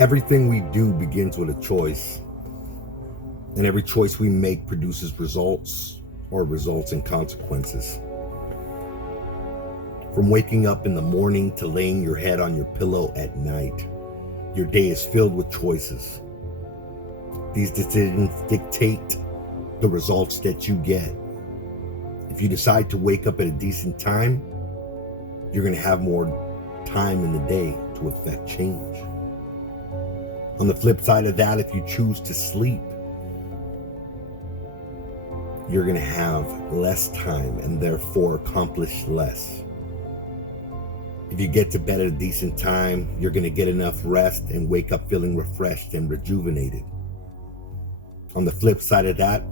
Everything we do begins with a choice, and every choice we make produces results or results in consequences. From waking up in the morning to laying your head on your pillow at night, your day is filled with choices. These decisions dictate the results that you get. If you decide to wake up at a decent time, you're going to have more time in the day to affect change. On the flip side of that, if you choose to sleep, you're going to have less time and therefore accomplish less. If you get to bed at a decent time, you're going to get enough rest and wake up feeling refreshed and rejuvenated. On the flip side of that,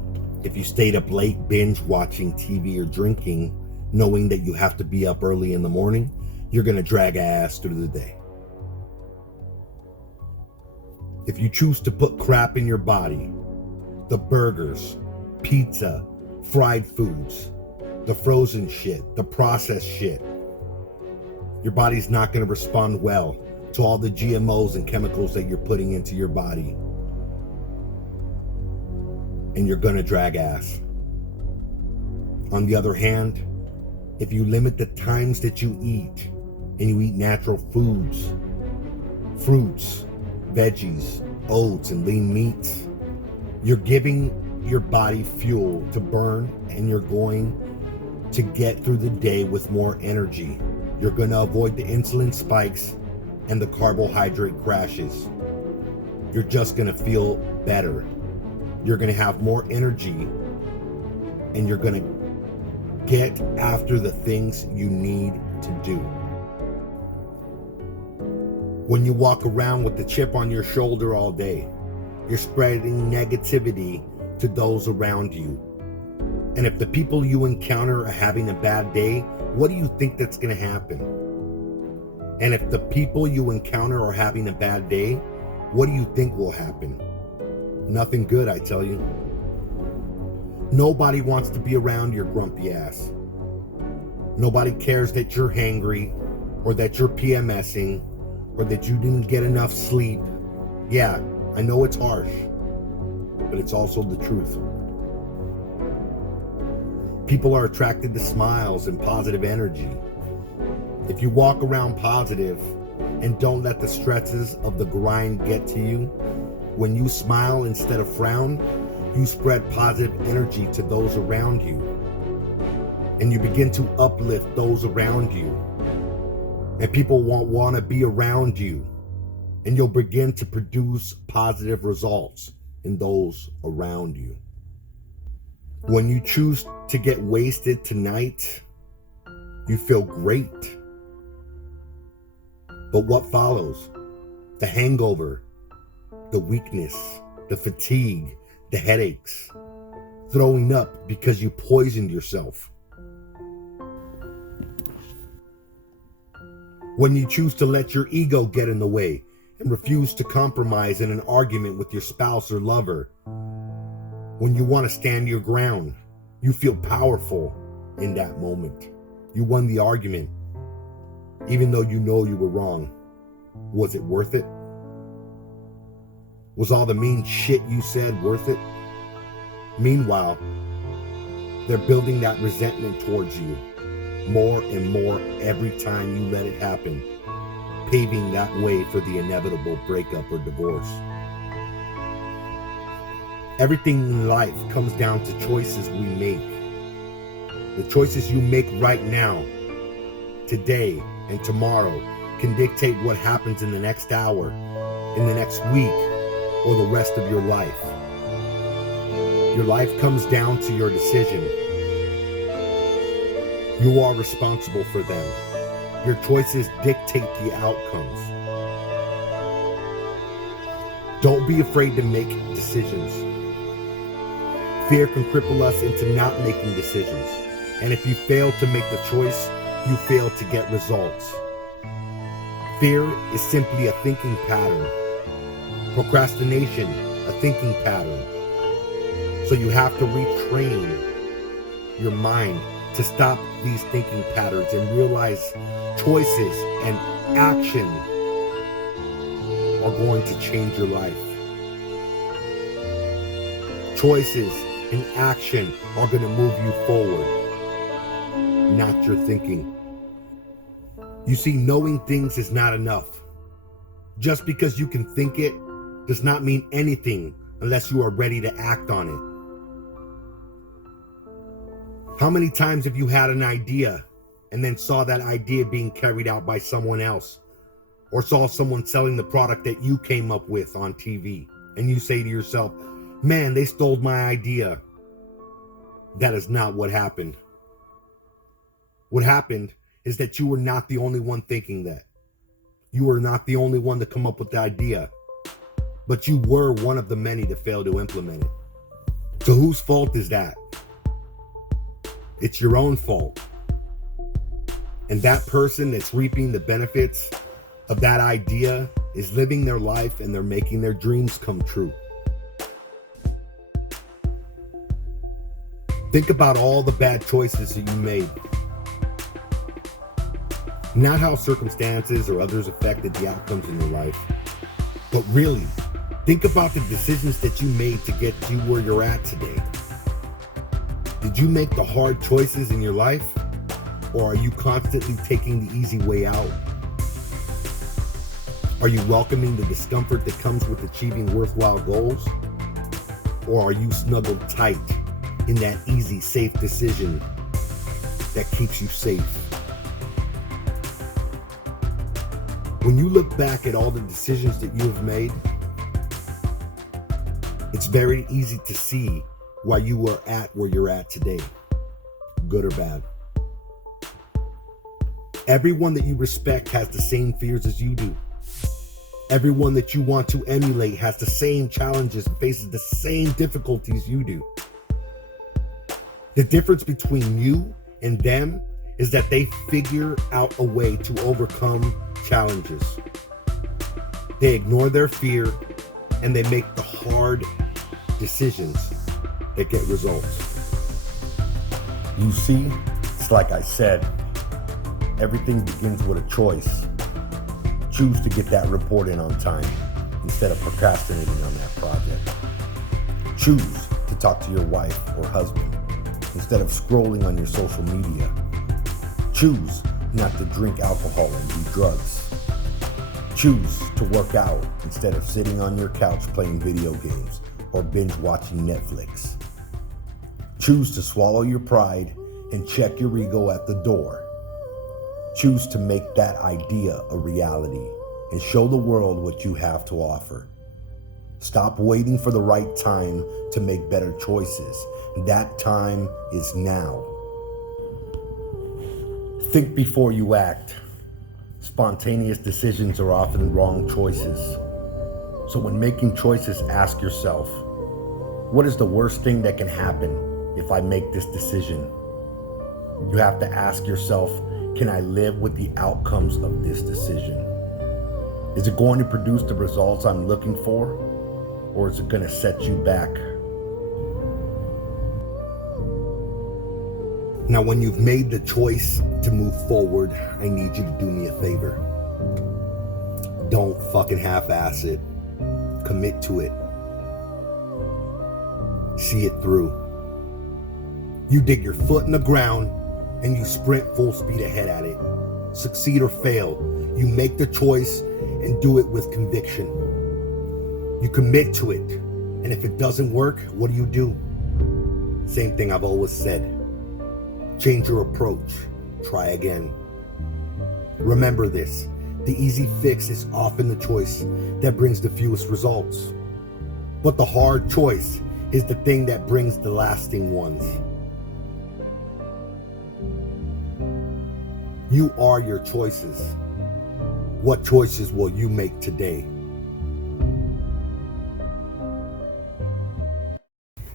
if you stayed up late binge watching TV or drinking, knowing that you have to be up early in the morning, you're going to drag ass through the day. If you choose to put crap in your body, the burgers, pizza, fried foods, the frozen shit, the processed shit, your body's not going to respond well to all the GMOs and chemicals that you're putting into your body. And you're going to drag ass. On the other hand, if you limit the times that you eat and you eat natural foods, fruits, veggies, oats, and lean meats, you're giving your body fuel to burn, and you're going to get through the day with more energy. You're going to avoid the insulin spikes and the carbohydrate crashes. You're just going to feel better. You're going to have more energy, and you're going to get after the things you need to do. When you walk around with the chip on your shoulder all day, you're spreading negativity to those around you. And if the people you encounter are having a bad day, what do you think that's going to happen? And if the people you encounter are having a bad day, what do you think will happen? Nothing good, I tell you. Nobody wants to be around your grumpy ass. Nobody cares that you're hangry, or that you're PMSing, or that you didn't get enough sleep. Yeah, I know it's harsh, but it's also the truth. People are attracted to smiles and positive energy. If you walk around positive and don't let the stresses of the grind get to you, when you smile instead of frown, you spread positive energy to those around you. And you begin to uplift those around you. And people won't want to be around you. And you'll begin to produce positive results in those around you. When you choose to get wasted tonight, you feel great. But what follows? The hangover, the weakness, the fatigue, the headaches, throwing up because you poisoned yourself. When you choose to let your ego get in the way and refuse to compromise in an argument with your spouse or lover, when you want to stand your ground, you feel powerful in that moment. You won the argument, even though you know you were wrong. Was it worth it? Was all the mean shit you said worth it? Meanwhile, they're building that resentment towards you more and more every time you let it happen, paving that way for the inevitable breakup or divorce. Everything in life comes down to choices we make. The choices you make right now, today, and tomorrow can dictate what happens in the next hour, in the next week, or the rest of your life. Your life comes down to your decision. You are responsible for them. Your choices dictate the outcomes. Don't be afraid to make decisions. Fear can cripple us into not making decisions. And if you fail to make the choice, you fail to get results. Fear is simply a thinking pattern. Procrastination, a thinking pattern. So you have to retrain your mind to stop these thinking patterns and realize choices and action are going to change your life. Choices and action are going to move you forward, not your thinking. You see, knowing things is not enough. Just because you can think it does not mean anything unless you are ready to act on it. How many times have you had an idea and then saw that idea being carried out by someone else, or saw someone selling the product that you came up with on TV, and you say to yourself, man, they stole my idea? That is not what happened. What happened is that you were not the only one thinking that. You were not the only one to come up with the idea, but you were one of the many to fail to implement it. So whose fault is that? It's your own fault. And that person that's reaping the benefits of that idea is living their life, and they're making their dreams come true. Think about all the bad choices that you made. Not how circumstances or others affected the outcomes in your life, but really, think about the decisions that you made to get you where you're at today. Did you make the hard choices in your life? Or are you constantly taking the easy way out? Are you welcoming the discomfort that comes with achieving worthwhile goals? Or are you snuggled tight in that easy, safe decision that keeps you safe? When you look back at all the decisions that you have made, it's very easy to see why you are at where you're at today, good or bad. Everyone that you respect has the same fears as you do. Everyone that you want to emulate has the same challenges and faces the same difficulties you do. The difference between you and them is that they figure out a way to overcome challenges. They ignore their fear and they make the hard decisions that get results. You see, it's like I said, everything begins with a choice. Choose to get that report in on time instead of procrastinating on that project. Choose to talk to your wife or husband instead of scrolling on your social media. Choose not to drink alcohol and do drugs. Choose to work out instead of sitting on your couch playing video games or binge watching Netflix. Choose to swallow your pride and check your ego at the door. Choose to make that idea a reality and show the world what you have to offer. Stop waiting for the right time to make better choices. That time is now. Think before you act. Spontaneous decisions are often wrong choices. So when making choices, ask yourself, what is the worst thing that can happen if I make this decision? You have to ask yourself, can I live with the outcomes of this decision? Is it going to produce the results I'm looking for, or is it going to set you back? Now, when you've made the choice to move forward, I need you to do me a favor. Don't fucking half-ass it. Commit to it. See it through. You dig your foot in the ground and you sprint full speed ahead at it. Succeed or fail, you make the choice and do it with conviction. You commit to it, and if it doesn't work, what do? Same thing I've always said. Change your approach. Try again. Remember this, the easy fix is often the choice that brings the fewest results. But the hard choice is the thing that brings the lasting ones. You are your choices. What choices will you make today?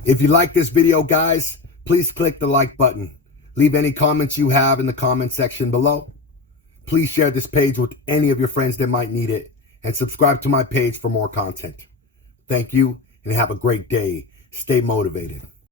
If you like this video, guys, please click the like button. Leave any comments you have in the comment section below. Please share this page with any of your friends that might need it, and subscribe to my page for more content. Thank you, and have a great day. Stay motivated.